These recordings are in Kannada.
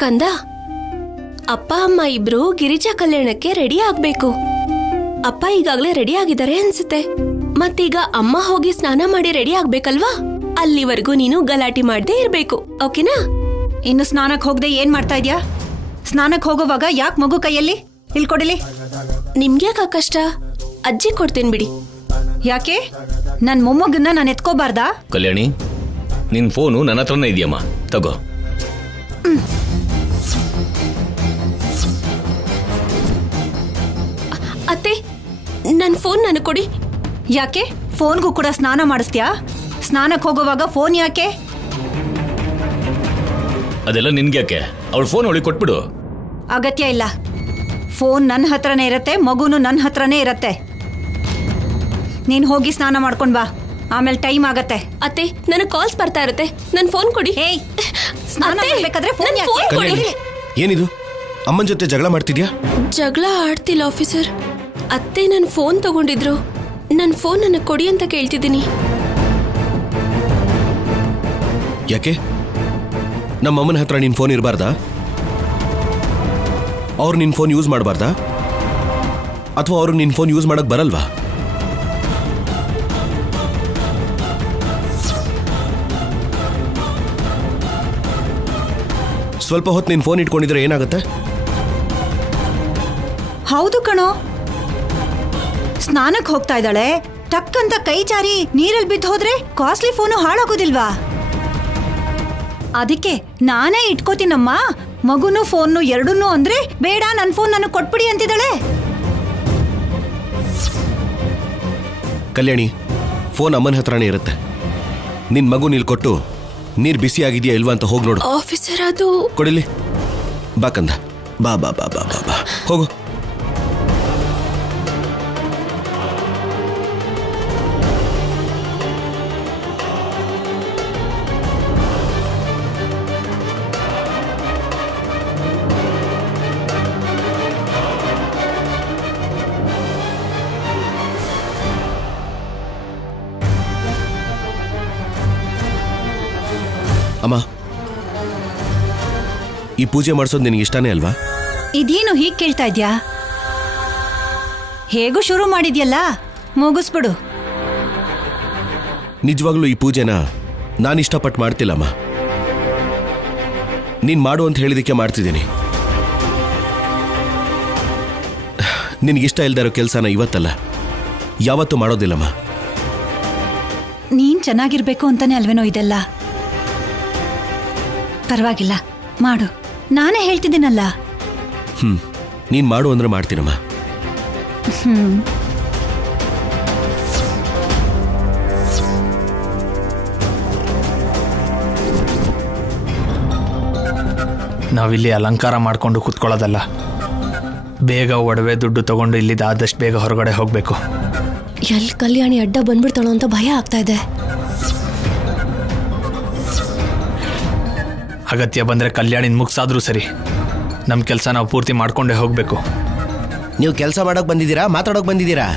ಕಂದ, ಅಪ್ಪ ಅಮ್ಮ ಇಬ್ರು ಗಿರಿಜಾ ಕಲ್ಯಾಣಕ್ಕೆ ರೆಡಿ ಆಗ್ಬೇಕು. ಅಪ್ಪ ಈಗಾಗ್ಲೇ ರೆಡಿ ಆಗಿದ್ದಾರೆ ಅನ್ಸುತ್ತೆ. ಮತ್ತೀಗ ಅಮ್ಮ ಹೋಗಿ ಸ್ನಾನ ಮಾಡಿ ರೆಡಿ ಆಗ್ಬೇಕಲ್ವಾ? ಅಲ್ಲಿವರೆಗೂ ನೀನು ಗಲಾಟೆ ಮಾಡದೆ ಇರ್ಬೇಕು, ಓಕೆನಾ? ಇನ್ನು ಸ್ನಾನಕ್ಕೆ ಹೋಗದೆ ಏನ್ ಮಾಡ್ತಾ ಇದ್ಯಾ? ಸ್ನಾನಕ್ಕೆ ಹೋಗುವಾಗ ಯಾಕೆ ಮಗು ಕೈಯಲ್ಲಿ ಕೊಡಿಲಿ? ನಿಮ್ಗ್ಯಾಕ ಕಷ್ಟ? ಅಜ್ಜಿ ಕೊಡ್ತೇನೆ ಬಿಡಿ. ಯಾಕೆ ನನ್ ಮೊಮ್ಮಗನ್ನ ನಾನು ಎತ್ಕೋಬಾರ್ದಾ? ಕಲ್ಯಾಣಿ, ನಿನ್ ಫೋನು ನನ್ನ ಹತ್ರನೇ ಇದೆಯಮ್ಮ, ತಗೋ. ಅತ್ತೆ, ನನ್ ಫೋನ್ ನನಗೆ ಕೊಡಿ. ಯಾಕೆ ಫೋನ್ಗೂ ಕೂಡ ಸ್ನಾನ ಮಾಡಿಸ್ತೀಯಾ? ಸ್ನಾನಕ್ಕೆ ಹೋಗುವಾಗ ಫೋನ್ ಯಾಕೆ? ಅದೆಲ್ಲ ನಿನ್ಗ್ಯಾಕೆ? ಅವಳ ಫೋನ್ ಅವಳಿಗೆ ಕೊಟ್ಬಿಡು. ಅಗತ್ಯ ಇಲ್ಲ. ಫೋನ್ ನನ್ನ ಹತ್ರನೇ ಇರತ್ತೆ, ಮಗುನು ನನ್ನ ಹತ್ರನೇ ಇರತ್ತೆ. ನೀನ್ ಹೋಗಿ ಸ್ನಾನ ಮಾಡ್ಕೊಂಡ್ ಬಾ, ಆಮೇಲೆ ಟೈಮ್ ಆಗತ್ತೆ. ಅತ್ತೆ, ನನಗೆ ಕಾಲ್ಸ್ ಬರ್ತಾ ಇರುತ್ತೆ, ನನ್ ಫೋನ್ ಕೊಡಿ. ಏಯ್, ಸ್ನಾನ ಮಾಡ್ಬೇಕಾದ್ರೆ ಫೋನ್ ಯಾಕೆ? ಕಲ್ಯಾಣಿ, ಏನಿದು? ಅಮ್ಮನ ಜೊತೆ ಜಗಳ ಮಾಡ್ತಿದ್ಯಾ? ಜಗಳ ಆಡ್ತಿಲ್ಲ ಆಫೀಸರ್. ಅತ್ತೆ ನನ್ನ ಫೋನ್ ತಗೊಂಡಿದ್ರು, ನನ್ನ ಫೋನ್ ನನಗೆ ಕೊಡಿ ಅಂತ ಕೇಳ್ತಿದ್ದೀನಿ. ಯಾಕೆ ನಮ್ಮ ಅಮ್ಮನ ಹತ್ರ ನಿನ್ ಫೋನ್ ಇರಬಾರ್ದಾ? ಅವ್ರು ನಿನ್ ಫೋನ್ ಯೂಸ್ ಮಾಡಬಾರ್ದಾ? ಅಥವಾ ಅವ್ರಿಗೆ ನಿನ್ ಫೋನ್ ಯೂಸ್ ಮಾಡಕ್ ಬರಲ್ವಾ? ಸ್ವಲ್ಪ ಹೊತ್ತು ನಿನ್ ಫೋನ್ ಇಟ್ಕೊಂಡಿದ್ರೆ ಏನಾಗುತ್ತೆ? ಹೌದು ಕಣೋ, ಸ್ನಾನಕ್ಕೆ ಹೋಗ್ತಾ ಇದ್ದಾಳೆ, ಟಕ್ಕಂತ ಕೈ ಜಾರಿ ನೀರಲ್ಲಿ ಬಿದ್ದು ಹೋದ್ರೆ ಕಾಸ್ಟ್ಲಿ ಫೋನು ಹಾಳಾಗೋದಿಲ್ವಾ? ಅದಕ್ಕೆ ನಾನೇ ಇಟ್ಕೋತೀನಮ್ಮ, ಮಗುನು ಫೋನ್ನು ಎರಡನ್ನೂ ಅಂದ್ರೆ ಬೇಡ, ನನ್ನ ಫೋನ್ ನನಗೆ ಕೊಟ್ಬಿಡಿ ಅಂತಿದ್ದಾಳೆ. ಕಲ್ಯಾಣಿ, ಫೋನ್ ಅಮ್ಮನ ಹತ್ರನೇ ಇರುತ್ತೆ. ನಿನ್ ಮಗು ನೀಲ್ ಕೊಟ್ಟು ನೀರ್ ಬಿಸಿ ಆಗಿದೆಯಾ ಇಲ್ವಾ ಅಂತ ಹೋಗಿ ನೋಡು. ಆಫೀಸರ್, ಅದು ಕೊಡಿಲಿ. ಬಾ ಕಂದ, ಬಾ ಬಾ ಬಾ ಬಾ ಬಾ ಬಾ, ಹೋಗು. ಅಮ್ಮ, ಈ ಪೂಜೆ ಮಾಡಿಸೋದು ನಿನಗೆ ಇಷ್ಟನೇ ಅಲ್ವಾ? ಇದೇನು ಹೀಗೆ ಕೇಳ್ತಾ ಇದ್ಯಾ? ಹೇಗೂ ಶುರು ಮಾಡಿದ್ಯಲ್ಲ, ಮುಗಿಸ್ಬಿಡು. ನಿಜವಾಗ್ಲೂ ಈ ಪೂಜೆನ ನಾನು ಇಷ್ಟಪಟ್ಟು ಮಾಡ್ತಿಲ್ಲಮ್ಮ. ನೀನ್ ಮಾಡು ಅಂತ ಹೇಳಿದಕ್ಕೆ ಮಾಡ್ತಿದ್ದೀನಿ. ನಿನಗಿಷ್ಟ ಇಲ್ದೇ ಇರೋ ಕೆಲಸನ ಇವತ್ತಲ್ಲ, ಯಾವತ್ತೂ ಮಾಡೋದಿಲ್ಲಮ್ಮ. ನೀನ್ ಚೆನ್ನಾಗಿರ್ಬೇಕು ಅಂತಾನೆ ಅಲ್ವೇನೋ ಇದೆಲ್ಲ. ಪರವಾಗಿಲ್ಲ, ಮಾಡು, ನಾನೇ ಹೇಳ್ತಿದ್ದೀನಲ್ಲ. ನೀನ್ ಮಾಡು ಅಂದ್ರೆ ಮಾಡ್ತೀನಮ್ಮ. ನಾವಿಲ್ಲಿ ಅಲಂಕಾರ ಮಾಡ್ಕೊಂಡು ಕೂತ್ಕೊಳ್ಳೋದಲ್ಲ, ಬೇಗ ಒಡವೆ ದುಡ್ಡು ತಗೊಂಡು ಇಲ್ಲಿದ್ದ ಆದಷ್ಟು ಬೇಗ ಹೊರಗಡೆ ಹೋಗ್ಬೇಕು. ಎಲ್ಲಿ ಕಲ್ಯಾಣಿ ಅಡ್ಡ ಬಂದ್ಬಿಡ್ತಾಳೋ ಅಂತ ಭಯ ಆಗ್ತಾ ಇದೆ. ಅಗತ್ಯ ಬಂದರೆ ಕಲ್ಯಾಣಿನ ಮುಗಿಸಾದ್ರೂ ಸರಿ, ನಮ್ಮ ಕೆಲಸ ನಾವು ಪೂರ್ತಿ ಮಾಡ್ಕೊಂಡೇ ಹೋಗಬೇಕು. ನೀವು ಕೆಲಸ ಮಾಡೋಕೆ ಬಂದಿದ್ದೀರಾ, ಮಾತಾಡೋಕೆ ಬಂದಿದ್ದೀರಾ?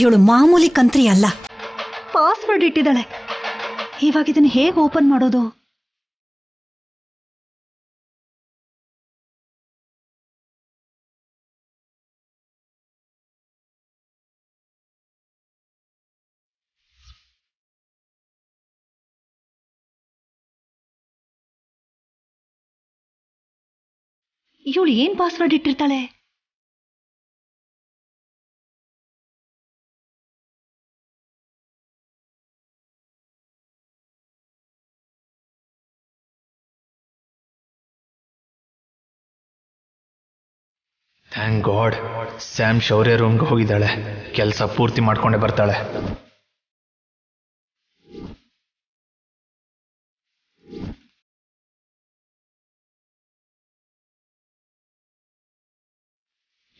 ಇವಳು ಮಾಮೂಲಿ ಕಂತ್ರಿ ಅಲ್ಲ. ಪಾಸ್ವರ್ಡ್ ಇಟ್ಟಿದ್ದಾಳೆ. ಇವಾಗ ಇದನ್ನ ಹೇಗೆ ಓಪನ್ ಮಾಡೋದು? ಇವಳು ಏನ್ ಪಾಸ್ವರ್ಡ್ ಇಟ್ಟಿರ್ತಾಳೆ? ಥ್ಯಾಂಕ್ ಗಾಡ್, ಸ್ಯಾಮ್ ಶೌರ್ಯ ರೂಮ್ಗೆ ಹೋಗಿದ್ದಾಳೆ. ಕೆಲಸ ಪೂರ್ತಿ ಮಾಡ್ಕೊಂಡೇ ಬರ್ತಾಳೆ.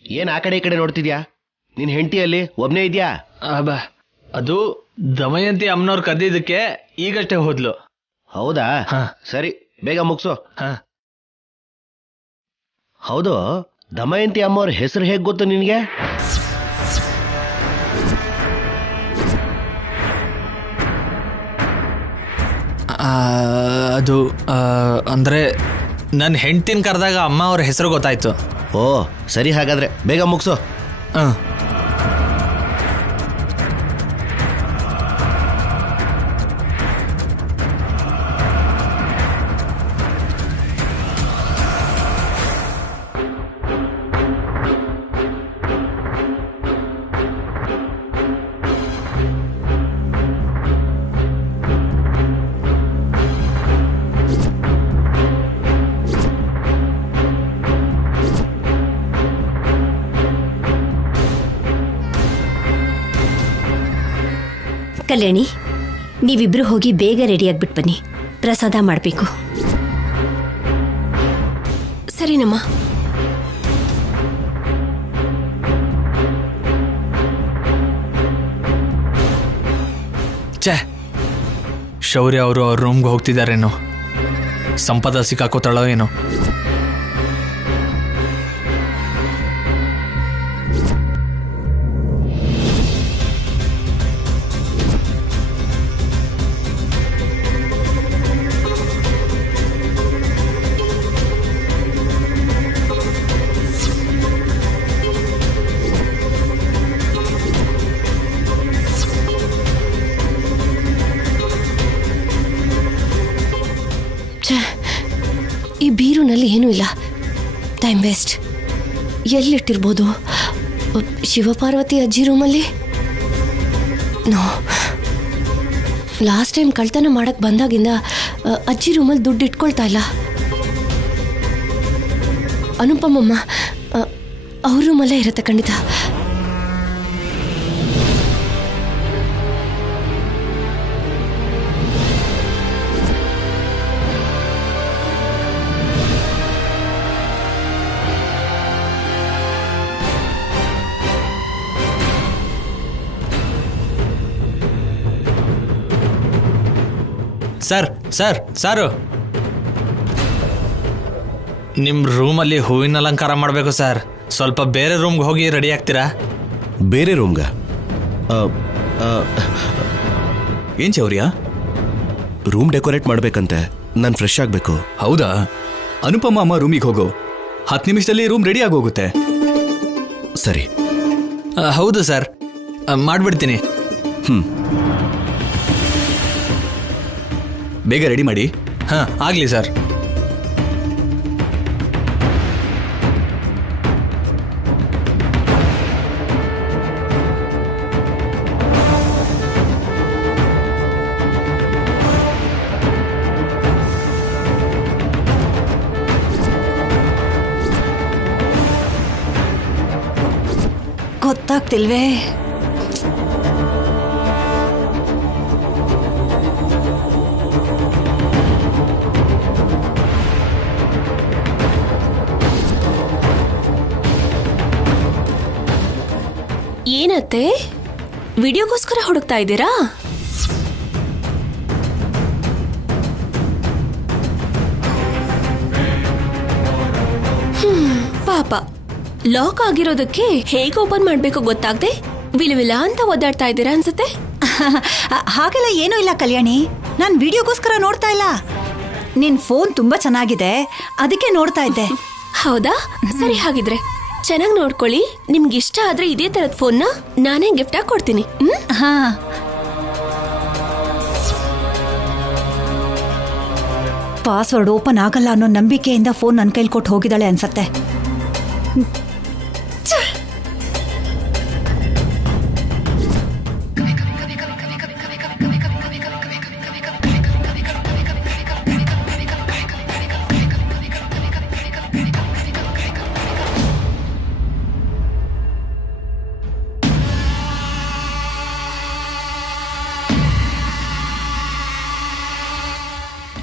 ಏನ್ ಆ ಕಡೆ ಈ ಕಡೆ ನೋಡ್ತಿದ್ಯಾ? ನಿನ್ ಹೆಂಡತಿಯಲ್ಲಿ ಒಬ್ನೇ ಇದ್ಯಾ? ಅದು ದಮಯಂತಿ ಅಮ್ಮನವ್ರು ಕದ್ದಿದ್ದಕ್ಕೆ ಈಗಷ್ಟೇ ಹೋದ್ಲು. ಹೌದಾ? ಸರಿ, ಬೇಗ ಮುಗ್ಸು. ಹೌದು, ದಮಯಂತಿ ಅಮ್ಮವ್ರ ಹೆಸರು ಹೇಗ್ ಗೊತ್ತು ನಿನ್ಗೆ? ಅದು ಅಂದ್ರೆ ನನ್ನ ಹೆಂಡ್ತಿನ ಕರೆದಾಗ ಅಮ್ಮ ಅವ್ರ ಹೆಸರು ಗೊತ್ತಾಯ್ತು. ಓ ಸರಿ, ಹಾಗಾದ್ರೆ ಬೇಗ ಮುಗ್ಸು. ಕಲ್ಯಾಣಿ, ನೀವಿಬ್ರು ಹೋಗಿ ಬೇಗ ರೆಡಿಯಾಗ್ಬಿಟ್ಟು ಬನ್ನಿ, ಪ್ರಸಾದ ಮಾಡಬೇಕು. ಸರಿನಮ್ಮ. ಛೇ, ಶೌರ್ಯ ಅವರು ಅವ್ರ ರೂಮ್ಗೆ ಹೋಗ್ತಿದ್ದಾರೇನೋ. ಸಂಪದ ಸಿಕ್ಕಾಕೋತಾಳೋ ಏನೋ. ಈ ಬೀರುನಲ್ಲಿ ಏನೂ ಇಲ್ಲ. Time waste. ಎಲ್ಲಿಟ್ಟಿರ್ಬೋದು? ಶಿವಪಾರ್ವತಿ ಅಜ್ಜಿ ರೂಮಲ್ಲಿ? ನೋ, ಲಾಸ್ಟ್ ಟೈಮ್ ಕಳ್ತನ ಮಾಡಕ್ ಬಂದಾಗಿಂದ ಅಜ್ಜಿ ರೂಮಲ್ಲಿ ದುಡ್ಡು ಇಟ್ಕೊಳ್ತಾ ಇಲ್ಲ. ಅನುಪಮಮ್ಮ ಅವ್ರ ರೂಮಲ್ಲೇ ಇರುತ್ತೆ ಖಂಡಿತ. ಸರ್, ನಿಮ್ಮ ರೂಮಲ್ಲಿ ಹೂವಿನ ಅಲಂಕಾರ ಮಾಡಬೇಕು ಸರ್. ಸ್ವಲ್ಪ ಬೇರೆ ರೂಮ್ಗೆ ಹೋಗಿ ರೆಡಿ ಆಗ್ತೀರಾ? ಬೇರೆ ರೂಮ್ಗ? ಏನ್ ಚೌರ್ಯ? Room decorate ಮಾಡ್ಬೇಕಂತೆ. ನಾನು ಫ್ರೆಶ್ ಆಗಬೇಕು. ಹೌದಾ? ಅನುಪಮ ಅಮ್ಮ ರೂಮಿಗೆ ಹೋಗು, 10 ನಿಮಿಷದಲ್ಲಿ ರೂಮ್ ರೆಡಿ ಆಗೋಗುತ್ತೆ. ಸರಿ. ಹೌದು ಸರ್, ಮಾಡಿಬಿಡ್ತೀನಿ. ಬೇಗ ರೆಡಿ ಮಾಡಿ. ಆಗಲಿ ಸರ್. ಗೊತ್ತಾಗ್ತಿಲ್ವೇ? ಏನತ್ತೆ, ವಿಡಿಯೋಗೋಸ್ಕರ ಹುಡುಕ್ತಾ ಇದ್ದೀರಾ? ಪಾಪ, ಲಾಕ್ ಆಗಿರೋದಕ್ಕೆ ಹೇಗೆ ಓಪನ್ ಮಾಡಬೇಕು ಗೊತ್ತಾಗದೆ ವಿಲವಿಲ ಅಂತ ಒದ್ದಾಡ್ತಾ ಇದ್ದೀರಾ ಅನ್ಸುತ್ತೆ. ಹಾಗೆಲ್ಲ ಏನೂ ಇಲ್ಲ ಕಲ್ಯಾಣಿ, ನಾನು ವಿಡಿಯೋಗೋಸ್ಕರ ನೋಡ್ತಾ ಇಲ್ಲ. ನಿನ್ ಫೋನ್ ತುಂಬಾ ಚೆನ್ನಾಗಿದೆ, ಅದಕ್ಕೆ ನೋಡ್ತಾ ಇದ್ದೆ. ಹೌದಾ? ಸರಿ, ಹಾಗಿದ್ರೆ ಚೆನ್ನಾಗಿ ನೋಡ್ಕೊಳ್ಳಿ. ನಿಮ್ಗೆ ಇಷ್ಟ ಆದ್ರೆ ಇದೇ ತರದ್ ಫೋನ್ನ ನಾನೇ ಗಿಫ್ಟ್ ಆಗಿ ಕೊಡ್ತೀನಿ. ಹಾ, ಪಾಸ್ವರ್ಡ್ ಓಪನ್ ಆಗಲ್ಲ ಅನ್ನೋ ನಂಬಿಕೆಯಿಂದ ಫೋನ್ ನನ್ನ ಕೈಲಿ ಕೊಟ್ಟು ಹೋಗಿದ್ದಾಳೆ ಅನ್ಸತ್ತೆ.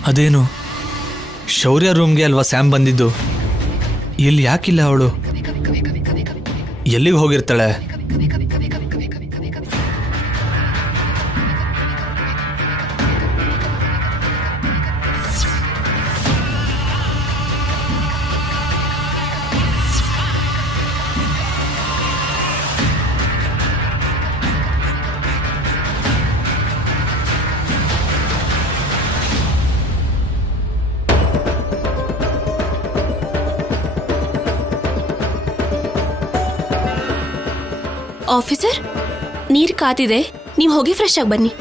ಅದೇನು ಶೌರ್ಯ ರೂಮ್ಗೆ ಅಲ್ವಾ ಸ್ಯಾಮ್ ಬಂದಿದ್ದು? ಇಲ್ಲಿ ಯಾಕಿಲ್ಲ ಅವಳು? ಎಲ್ಲಿಗೆ ಹೋಗಿರ್ತಾಳೆ? ಆಫೀಸರ್, ನೀರ್ ಕಾತಿದೆ, ನೀವು ಹೋಗಿ ಫ್ರೆಶ್ ಆಗಿ ಬನ್ನಿ.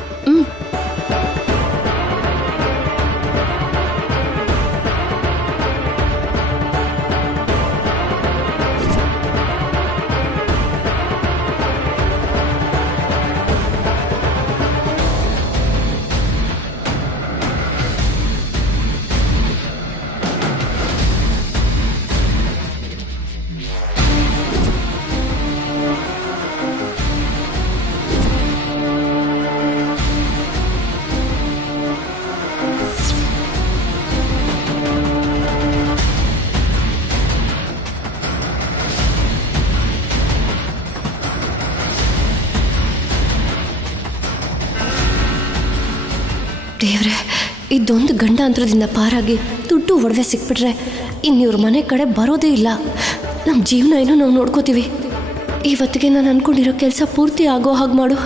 ದೇವ್ರೆ, ಇದೊಂದು ಗಂಡಾಂತರದಿಂದ ಪಾರಾಗಿ ದುಡ್ಡು ಒಡವೆ ಸಿಕ್ಬಿಟ್ರೆ ಇನ್ನಿವ್ರ ಮನೆ ಕಡೆ ಬರೋದೇ ಇಲ್ಲ. ನಮ್ಮ ಜೀವನ ಏನೋ ನಾವು ನೋಡ್ಕೋತೀವಿ. ಇವತ್ತಿಗೆ ನಾನು ಅನ್ಕೊಂಡಿರೋ ಕೆಲಸ ಪೂರ್ತಿ ಆಗೋ ಹಾಗೆ ಮಾಡು.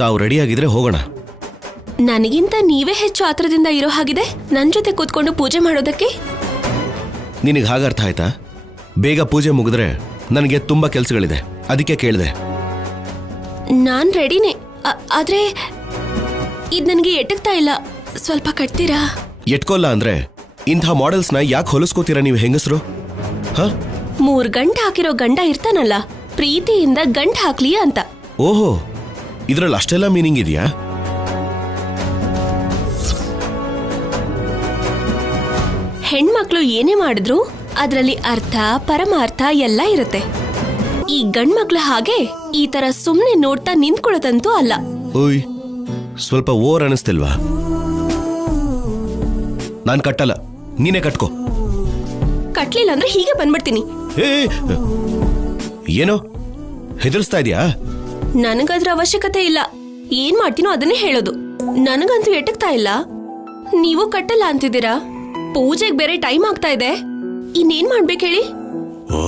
ತಾವು ರೆಡಿಯಾಗಿದ್ರೆ ಹೋಗೋಣ. ನನಗಿಂತ ನೀವೇ ಹೆಚ್ಚು ಆತರದಿಂದ ಇರೋ ಹಾಗಿದೆ ನನ್ನ ಜೊತೆ ಕೂತ್ಕೊಂಡು ಪೂಜೆ ಮಾಡೋದಕ್ಕೆ. ನಿನಗೆ ಹಾಗರ್ಥ ಆಯ್ತಾ? ಬೇಗ ಪೂಜೆ ಮುಗಿದ್ರೆ ನನಗೆ ತುಂಬ ಕೆಲಸಗಳಿದೆ, ಅದಕ್ಕೆ ಕೇಳಿದೆ. ನಾನು ರೆಡಿನೇ, ಆದ್ರೆ ಇದು ನನಗೆ ಎಟಕ್ತಾ ಇಲ್ಲ. ಸ್ವಲ್ಪ ಕಟ್ತೀರಾ? ಎಟ್ಕೊಲ್ಲ ಅಂದ್ರೆ ಇಂಥ ಮಾಡೆಲ್ಸ್ನ ಯಾಕೆ ಹೊಲಿಸ್ಕೋತೀರಾ ನೀವು ಹೆಂಗಸರು? ಹ, 3 ಗಂಟೆ ಹಾಕಿರೋ ಗಂಡ ಇರ್ತಾನಲ್ಲ, ಪ್ರೀತಿಯಿಂದ ಗಂಟು ಹಾಕ್ಲಿ ಅಂತ. ಓಹೋ, ಇದ್ರಲ್ಲಿ ಅಷ್ಟೆಲ್ಲ ಮೀನಿಂಗ್ ಇದೆಯಾ? ಹೆಣ್ಮಕ್ಳು ಏನೇ ಮಾಡಿದ್ರು ಅದರಲ್ಲಿ ಅರ್ಥ ಪರಮಾರ್ಥ ಎಲ್ಲ ಇರುತ್ತೆ. ಈ ಗಂಡ್ಮಕ್ಳು ಹಾಗೆ ಈ ತರ ಸುಮ್ನೆ ನೋಡ್ತಾ ನಿಂತ್ಕೊಳ್ಳೋದಂತೂ ಅಲ್ಲ. ಓಯ್, ಸ್ವಲ್ಪ ಓವರ್ ಅನಿಸ್ತಿಲ್ವಾ? ನಾನ್ ಕಟ್ಟಲ್ಲ, ನೀನೇ ಕಟ್ಕೋ. ಕಟ್ಲಿಲ್ಲ ಅಂದ್ರೆ ಹೀಗೆ ಬಂದ್ಬಿಡ್ತೀನಿ. ಏ, ಏನೋ ಹೆದರ್ಸ್ತಾ ಇದೀಯಾ? ನನಗದ್ರ ಅವಶ್ಯಕತೆ ಇಲ್ಲ. ಏನ್ ಮಾಡ್ತೀನೋ ಅದನ್ನೇ ಹೇಳೋದು. ನನಗಂತೂ ಎಟಕ್ತಾ ಇಲ್ಲ, ನೀವು ಕಟ್ಟಲ್ಲ ಅಂತಿದ್ದೀರಾ. ಪೂಜೆಗೆ ಬೇರೆ ಟೈಮ್ ಆಗ್ತಾ ಇದೆ. ಇನ್ನೇನ್ ಮಾಡ್ಬೇಕು ಹೇಳಿ? ಓ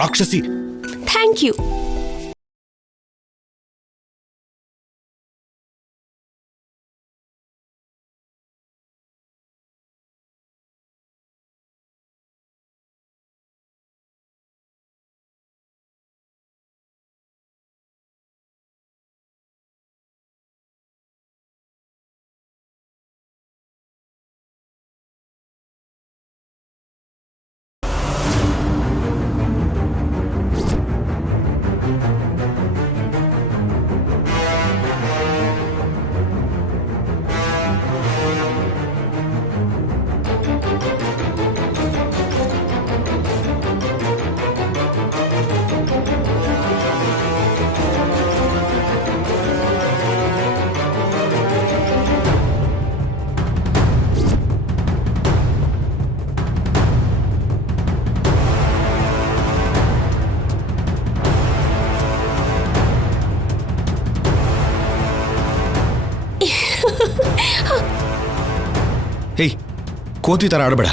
ರಾಕ್ಷಸಿ! Thank you. ಏಯ್, ಕೋತಿ ಥರ ಆಡಬೇಡ.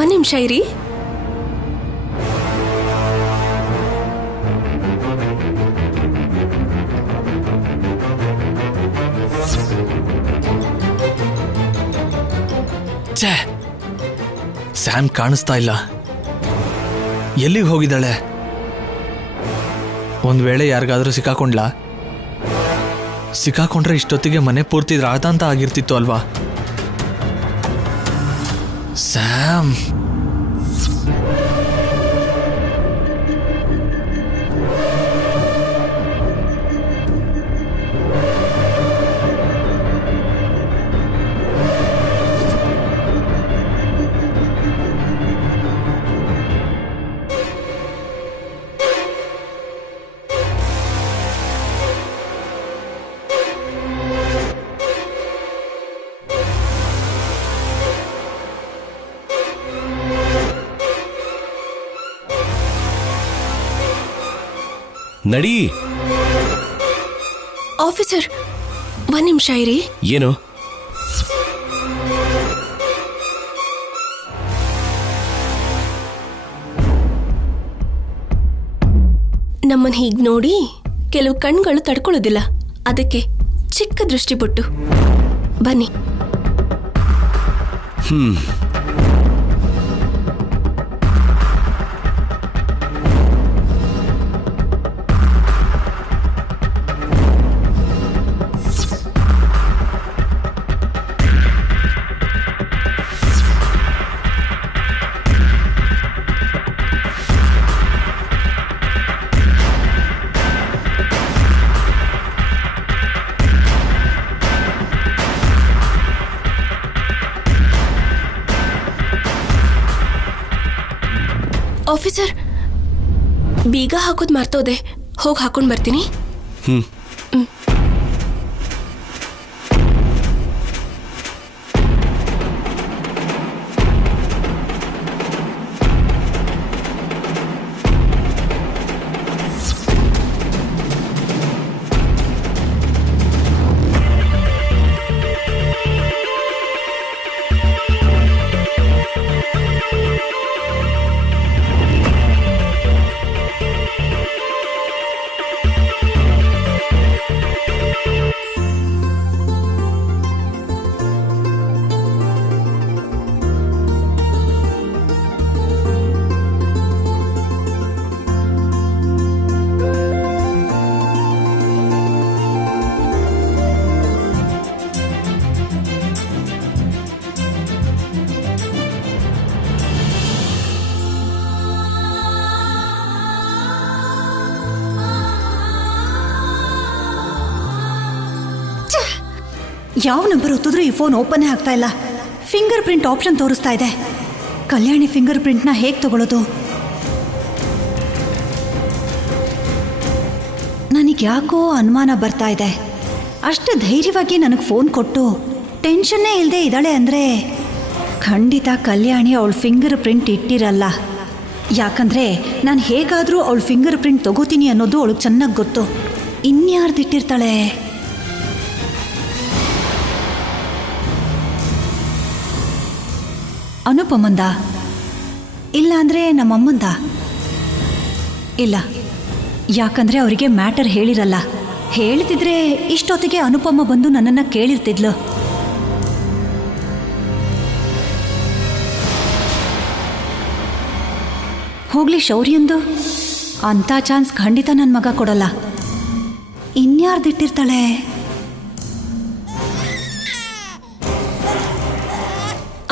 ಒಂದ್ ನಿಮಿಷ ಇರಿ. ಛೇ, ಸ್ಯಾಮ್ ಕಾಣಿಸ್ತಾ ಇಲ್ಲ. ಎಲ್ಲಿಗೆ ಹೋಗಿದ್ದಾಳೆ? ಒಂದ್ ವೇಳೆ ಯಾರಿಗಾದ್ರೂ ಸಿಕ್ಕಾಕೊಂಡ್ಲಾ? ಸಿಕ್ಕಾಕೊಂಡ್ರೆ ಇಷ್ಟೊತ್ತಿಗೆ ಮನೆ ಪೂರ್ತಿ ರಾತಾಂತ ಆಗಿರ್ತಿತ್ತು ಅಲ್ವಾ? ಸ್ಯಾಮ್ ನಡಿ. ಆಫೀಸರ್, ಒಂದ್ ನಿಮಿಷ ಇರಿ. ಏನು? ನಮ್ಮನ್ ಹೀಗ್ ನೋಡಿ ಕೆಲವು ಕಣ್ಗಳು ತಡ್ಕೊಳ್ಳೋದಿಲ್ಲ, ಅದಕ್ಕೆ ಚಿಕ್ಕ ದೃಷ್ಟಿ ಬಿಟ್ಟು ಬನ್ನಿ. ಆಫೀಸರ್, ಬೀಗ ಹಾಕೋದ್ ಮರ್ತೋದೆ, ಹೋಗಿ ಹಾಕೊಂಡ್ ಬರ್ತೀನಿ. ಯಾವ ನಂಬರ್ ಒತ್ತಿದ್ರೂ ಈ ಫೋನ್ ಓಪನ್ನೇ ಆಗ್ತಾ ಇಲ್ಲ. ಫಿಂಗರ್ ಪ್ರಿಂಟ್ ಆಪ್ಷನ್ ತೋರಿಸ್ತಾ ಇದೆ. ಕಲ್ಯಾಣಿ ಫಿಂಗರ್ ಪ್ರಿಂಟ್ನ ಹೇಗೆ ತಗೊಳ್ಳೋದು? ನನಗೆ ಯಾಕೋ ಅನುಮಾನ ಬರ್ತಾ ಇದೆ. ಅಷ್ಟು ಧೈರ್ಯವಾಗಿ ನನಗೆ ಫೋನ್ ಕೊಟ್ಟು ಟೆನ್ಷನ್ನೇ ಇಲ್ಲದೆ ಇದ್ದಾಳೆ ಅಂದರೆ ಖಂಡಿತ ಕಲ್ಯಾಣಿ ಅವಳ ಫಿಂಗರ್ ಪ್ರಿಂಟ್ ಇಟ್ಟಿರಲ್ಲ. ಯಾಕಂದರೆ ನಾನು ಹೇಗಾದರೂ ಅವಳ ಫಿಂಗರ್ ಪ್ರಿಂಟ್ ತಗೋತೀನಿ ಅನ್ನೋದು ಅವಳಿಗೆ ಚೆನ್ನಾಗಿ ಗೊತ್ತು. ಇನ್ಯಾರ್ದಿಟ್ಟಿರ್ತಾಳೆ? ಅನುಪಮಂದ? ಇಲ್ಲ ಅಂದರೆ ನಮ್ಮಮ್ಮಂದ? ಇಲ್ಲ, ಯಾಕಂದರೆ ಅವರಿಗೆ ಮ್ಯಾಟರ್ ಹೇಳಿರಲ್ಲ. ಹೇಳ್ತಿದ್ರೆ ಇಷ್ಟೊತ್ತಿಗೆ ಅನುಪಮ ಬಂದು ನನ್ನನ್ನು ಕೇಳಿರ್ತಿದ್ಲು. ಹೋಗ್ಲಿ ಶೌರ್ಯಂದು, ಅಂಥ ಚಾನ್ಸ್ ಖಂಡಿತ ನನ್ನ ಮಗ ಕೊಡಲ್ಲ. ಇನ್ಯಾರ್ದಿಟ್ಟಿರ್ತಾಳೆ?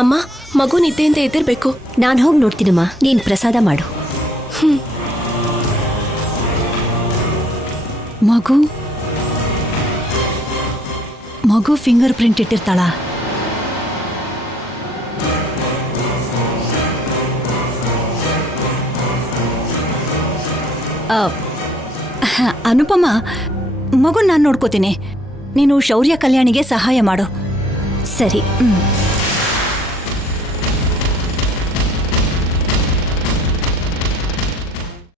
ಅಮ್ಮ, ಮಗು ನಿದ್ದೆಯಿಂದ ಎದ್ದಿರ್ಬೇಕು. ನಾನು ಹೋಗಿ ನೋಡ್ತೀನಮ್ಮ, ನೀನು ಪ್ರಸಾದ ಮಾಡು. ಮಗು ಮಗು ಫಿಂಗರ್ ಪ್ರಿಂಟ್ ಇಟ್ಟಿರ್ತಾಳ? ಅನುಪಮ, ಮಗು ನಾನು ನೋಡ್ಕೋತೀನಿ. ನೀನು ಶೌರ್ಯ ಕಲ್ಯಾಣಿಗೆ ಸಹಾಯ ಮಾಡು. ಸರಿ.